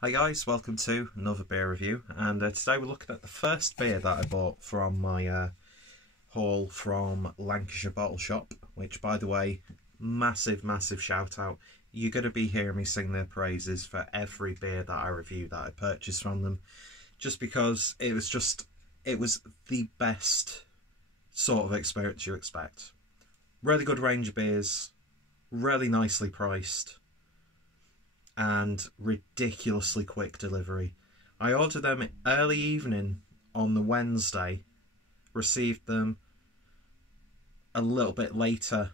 Hi guys, welcome to another beer review, and today we're looking at the first beer that I bought from my haul from Lancashire Bottle Shop, which, by the way, massive shout out. You're going to be hearing me sing their praises for every beer that I review that I purchased from them, just because it was the best sort of experience you expect. Really good range of beers, really nicely priced, and ridiculously quick delivery. I ordered them early evening on the Wednesday, received them a little bit later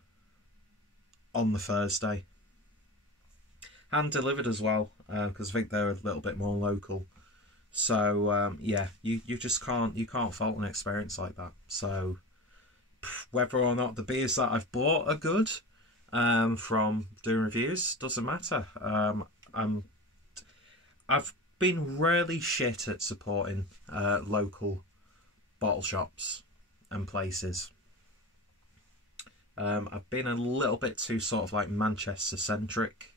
on the Thursday. Hand delivered as well, because I think they're a little bit more local. So yeah, you can't fault an experience like that. So whether or not the beers that I've bought are good from doing reviews doesn't matter. I've been really shit at supporting local bottle shops and places. I've been a little bit too sort of like Manchester centric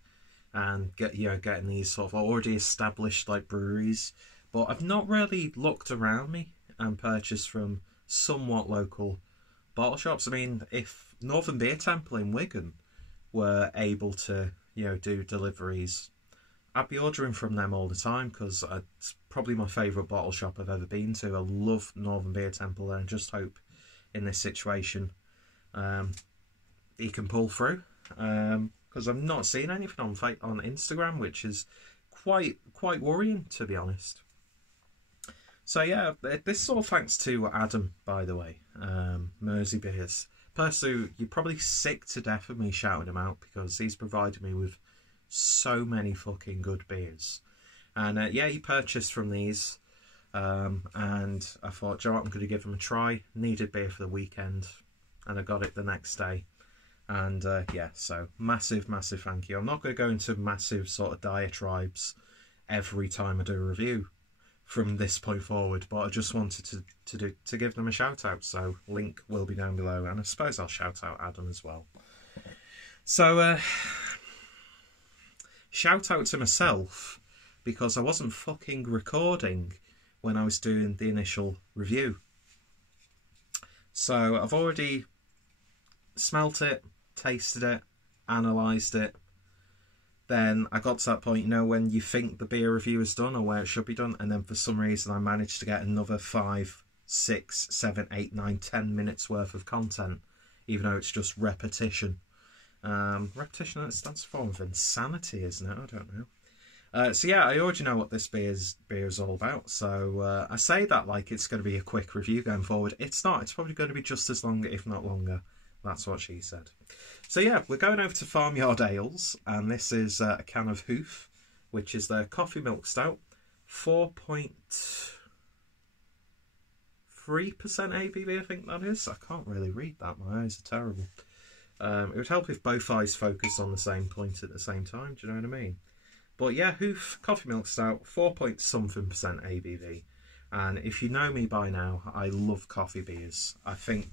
and getting these sort of already established like breweries, but I've not really looked around me and purchased from somewhat local bottle shops. I mean, if Northern Beer Temple in Wigan were able to do deliveries, I'd be ordering from them all the time, because it's probably my favourite bottle shop I've ever been to. I love Northern Beer Temple, and I just hope in this situation he can pull through, because I've not seen anything on Instagram, which is quite worrying, to be honest. So yeah, this is all thanks to Adam, by the way, Mersey Beers. Person, you're probably sick to death of me shouting him out, because he's provided me with so many fucking good beers. And yeah, he purchased from these, and I thought, Joe, I'm going to give him a try. Needed beer for the weekend, and I got it the next day. And yeah, so massive thank you. I'm not going to go into massive sort of diatribes every time I do a review from this point forward, but I just wanted to give them a shout out, so link will be down below, and I suppose I'll shout out Adam as well. So shout out to myself, because I wasn't fucking recording when I was doing the initial review. So I've already smelt it, tasted it, analysed it. Then I got to that point, when you think the beer review is done or where it should be done, and then for some reason I managed to get another 5, 6, 7, 8, 9, 10 minutes worth of content, even though it's just repetition. Repetition, that stands for insanity, isn't it? I don't know. So yeah, I already know what this beer is all about. So I say that like it's going to be a quick review going forward. It's not. It's probably going to be just as long, if not longer. That's what she said. So yeah, we're going over to Farmyard Ales, and this is a can of Hoof, which is their coffee milk stout, 4.3% ABV, I think that is. I can't really read that, my eyes are terrible. It would help if both eyes focused on the same point at the same time, do you know what I mean? But yeah, Hoof coffee milk stout, 4-point-something% ABV. And if you know me by now, I love coffee beers. I think,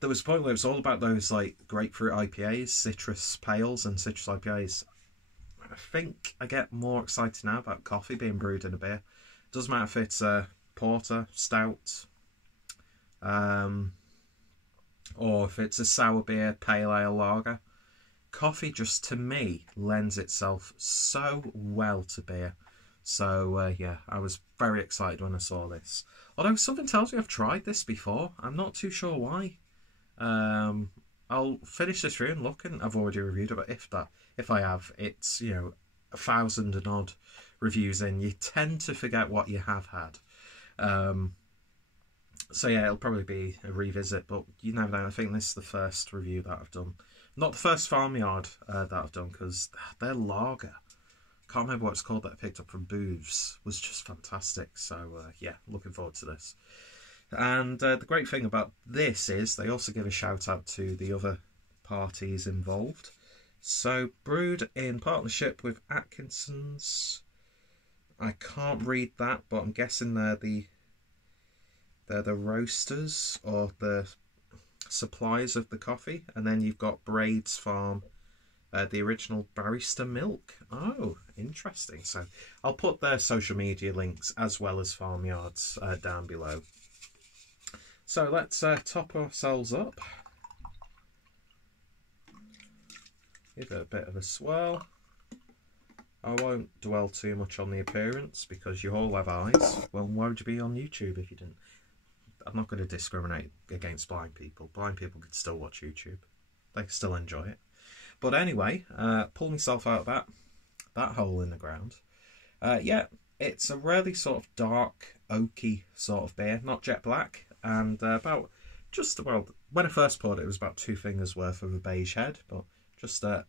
there was a point where it was all about those like grapefruit IPAs, citrus pales and citrus IPAs. I think I get more excited now about coffee being brewed in a beer. Doesn't matter if it's a porter, stout, or if it's a sour beer, pale ale, lager. Coffee just, to me, lends itself so well to beer. So yeah, I was very excited when I saw this. Although something tells me I've tried this before. I'm not too sure why. I'll finish this review and look, and I've already reviewed it, but if I have, it's 1,000 and odd reviews in. You tend to forget what you have had. So yeah, it'll probably be a revisit, but you never know. I think this is the first review that I've done. Not the first Farmyard that I've done, because their lager, can't remember what it's called, that I picked up from Booths, was just fantastic. So yeah, looking forward to this. And the great thing about this is they also give a shout out to the other parties involved. So brewed in partnership with Atkinsons. I can't read that, but I'm guessing they're the roasters or the suppliers of the coffee. And then you've got Braid's Farm, the original barista milk. Oh, interesting. So I'll put their social media links as well as Farmyard's down below. So let's top ourselves up. Give it a bit of a swirl. I won't dwell too much on the appearance because you all have eyes. Well, why would you be on YouTube if you didn't? I'm not going to discriminate against blind people. Blind people can still watch YouTube. They can still enjoy it. But anyway, pull myself out of that hole in the ground. Yeah, it's a really sort of dark, oaky sort of beer, not jet black, and about when I first poured it, it was about 2 fingers worth of a beige head, but just a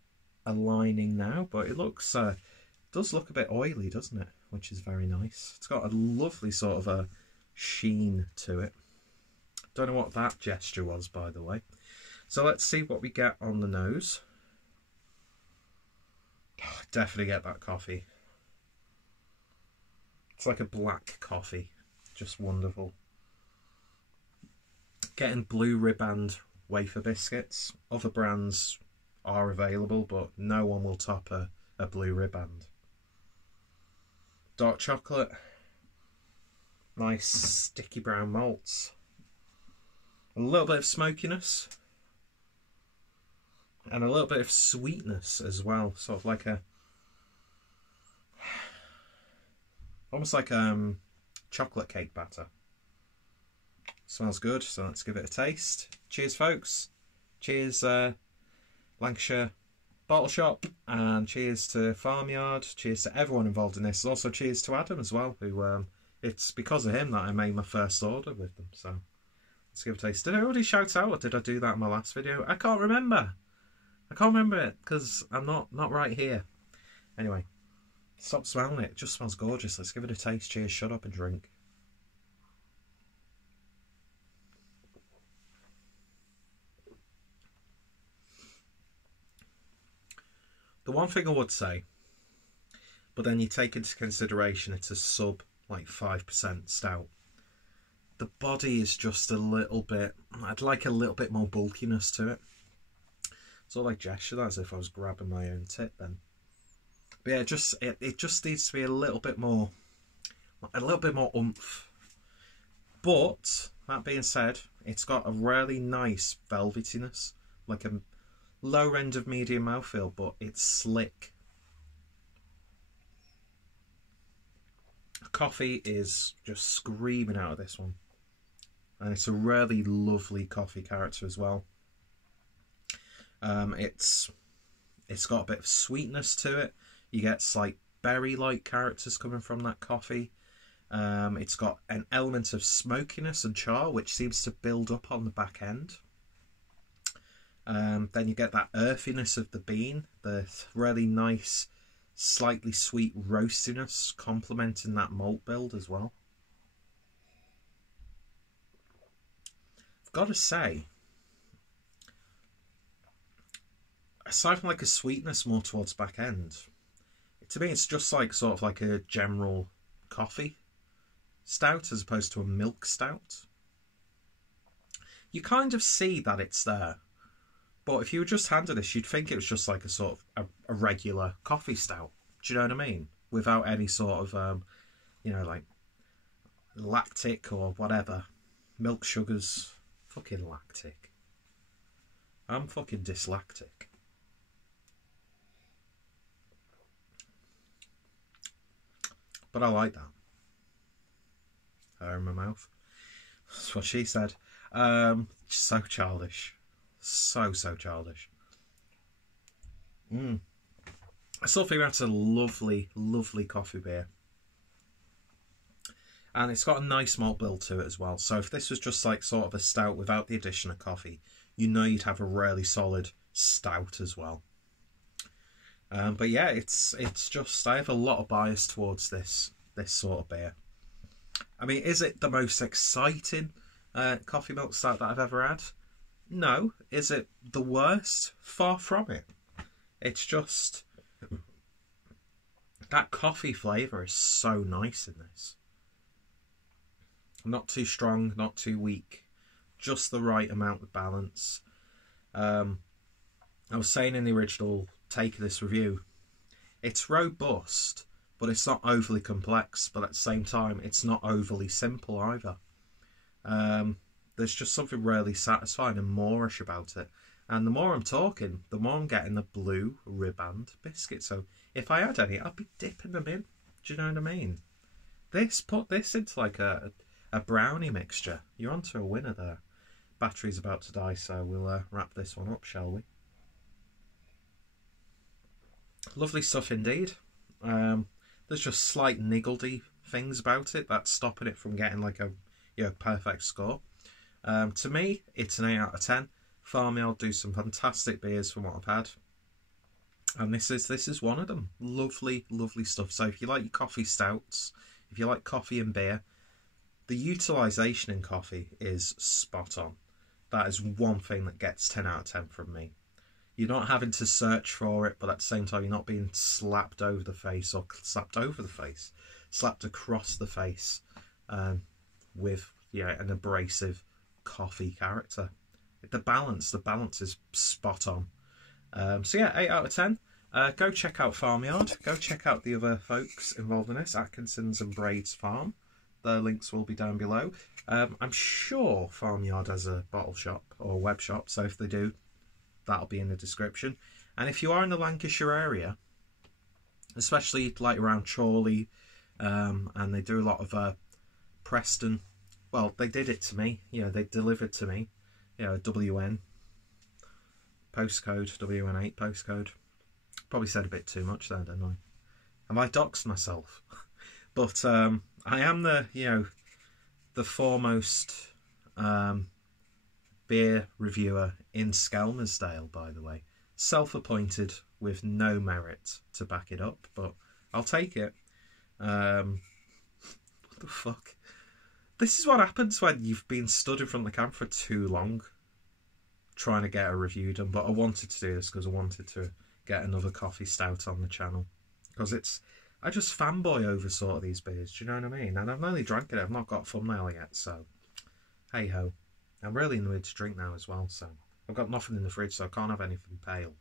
lining now. But it looks, does look a bit oily, doesn't it? Which is very nice. It's got a lovely sort of a sheen to it. Don't know what that gesture was, by the way. So let's see what we get on the nose. Oh, definitely get that coffee. It's like a black coffee. Just wonderful. Getting blue ribband wafer biscuits. Other brands are available, but no one will top a blue ribband. Dark chocolate. Nice sticky brown malts. A little bit of smokiness. And a little bit of sweetness as well. Sort of like almost like chocolate cake batter. Smells good, so let's give it a taste. Cheers, folks. Cheers, Lancashire Bottle Shop, and cheers to Farmyard. Cheers to everyone involved in this. Also, cheers to Adam as well, who it's because of him that I made my first order with them. So let's give it a taste. Did I already shout out, or did I do that in my last video? I can't remember. I can't remember it because I'm not right here. Anyway, stop smelling it. It just smells gorgeous. Let's give it a taste. Cheers. Shut up and drink. The one thing I would say, but then you take into consideration it's a sub like 5% stout. The body is just a little bit, I'd like a little bit more bulkiness to it. It's all like gesture, as if I was grabbing my own tit then. But yeah, it just needs to be a little bit more oomph. But that being said, it's got a really nice velvetiness, like a low end of medium mouthfeel, but it's slick. Coffee is just screaming out of this one, and it's a really lovely coffee character as well. It's got a bit of sweetness to it. You get slight berry-like characters coming from that coffee. It's got an element of smokiness and char, which seems to build up on the back end. Then you get that earthiness of the bean, the really nice, slightly sweet roastiness complementing that malt build as well. I've got to say, aside from like a sweetness more towards back end, to me it's just like sort of like a general coffee stout as opposed to a milk stout. You kind of see that it's there. But if you were just handed this, you'd think it was just like a sort of a regular coffee stout. Do you know what I mean? Without any sort of, you know, like lactic or whatever. Milk sugars. Fucking lactic. I'm fucking dyslactic. But I like that. Hair in my mouth. That's what she said. So childish. So childish. I still think that's a lovely coffee beer, and it's got a nice malt build to it as well. So if this was just like sort of a stout without the addition of coffee, you know you'd have a really solid stout as well. But yeah, it's just, I have a lot of bias towards this sort of beer. I mean, is it the most exciting coffee milk stout that I've ever had? No. Is it the worst? Far from it. It's just that coffee flavour is so nice in this. Not too strong, not too weak. Just the right amount of balance. I was saying in the original taking this review. It's robust, but it's not overly complex, but at the same time it's not overly simple either. There's just something really satisfying and moreish about it. And the more I'm talking, the more I'm getting the blue riband biscuit. So if I had any, I'd be dipping them in. Do you know what I mean? Put this into like a brownie mixture. You're onto a winner there. Battery's about to die, so we'll wrap this one up, shall we? Lovely stuff indeed. There's just slight niggledy things about it that's stopping it from getting like a perfect score. To me, it's an 8 out of 10. Farmyard do some fantastic beers from what I've had, and this is one of them. Lovely, lovely stuff. So if you like your coffee stouts, if you like coffee and beer, the utilisation in coffee is spot on. That is one thing that gets 10 out of 10 from me. You're not having to search for it, but at the same time, you're not being slapped over the face or slapped across the face with an abrasive coffee character. The balance is spot on. So yeah, 8 out of 10. Go check out Farmyard. Go check out the other folks involved in this, Atkinsons and Braids Farm. Their links will be down below. I'm sure Farmyard has a bottle shop or web shop, so if they do, that'll be in the description. And if you are in the Lancashire area, especially like around Chorley, and they do a lot of Preston, well, they did it to me. They delivered to me, a WN postcode, WN8 postcode. Probably said a bit too much there, didn't I? And I doxed myself. But I am the foremost beer reviewer in Skelmersdale, by the way. Self-appointed with no merit to back it up, but I'll take it. What the fuck? This is what happens when you've been stood in front of the camera for too long trying to get a review done. But I wanted to do this because I wanted to get another coffee stout on the channel. Because I just fanboy over sort of these beers, do you know what I mean? And I've only drank it, I've not got a thumbnail yet, so hey ho. I'm really in the mood to drink now as well, so I've got nothing in the fridge, so I can't have anything pale.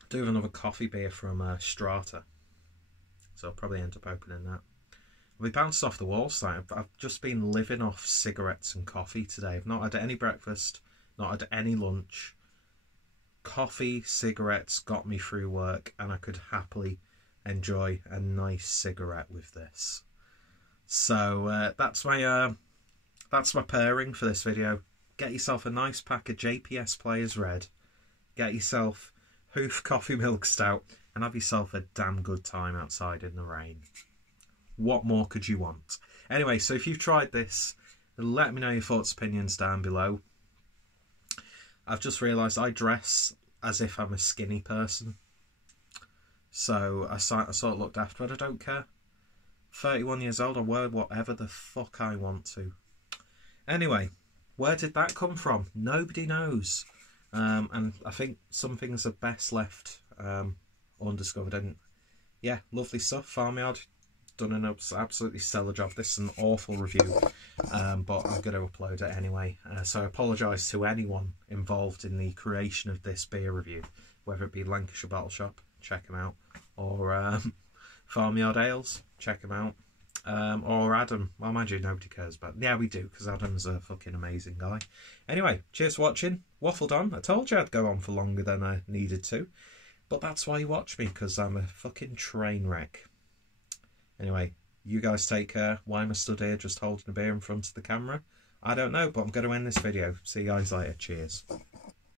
I do have another coffee beer from Strata, so I'll probably end up opening that. We bounced off the wall side. I've just been living off cigarettes and coffee today. I've not had any breakfast, not had any lunch. Coffee, cigarettes got me through work, and I could happily enjoy a nice cigarette with this. So that's my pairing for this video. Get yourself a nice pack of JPS Players Red. Get yourself Hoof Coffee Milk Stout, and have yourself a damn good time outside in the rain. What more could you want? Anyway, so if you've tried this, let me know your thoughts, opinions down below. I've just realised I dress as if I'm a skinny person. So I sort of looked after, but I don't care. 31 years old, I wear whatever the fuck I want to. Anyway, where did that come from? Nobody knows. And I think some things are best left undiscovered. And yeah, lovely stuff. Farmyard done an absolutely stellar job. This is an awful review, but I'm going to upload it anyway. So I apologise to anyone involved in the creation of this beer review, whether it be Lancashire Bottle Shop, check them out, or Farmyard Ales, check them out, or Adam. Well, mind you, nobody cares, but yeah, we do, because Adam's a fucking amazing guy. Anyway, cheers for watching. Waffled on. I told you I'd go on for longer than I needed to, but that's why you watch me, because I'm a fucking train wreck. Anyway, you guys take care. Why am I stood here just holding a beer in front of the camera? I don't know, but I'm going to end this video. See you guys later. Cheers.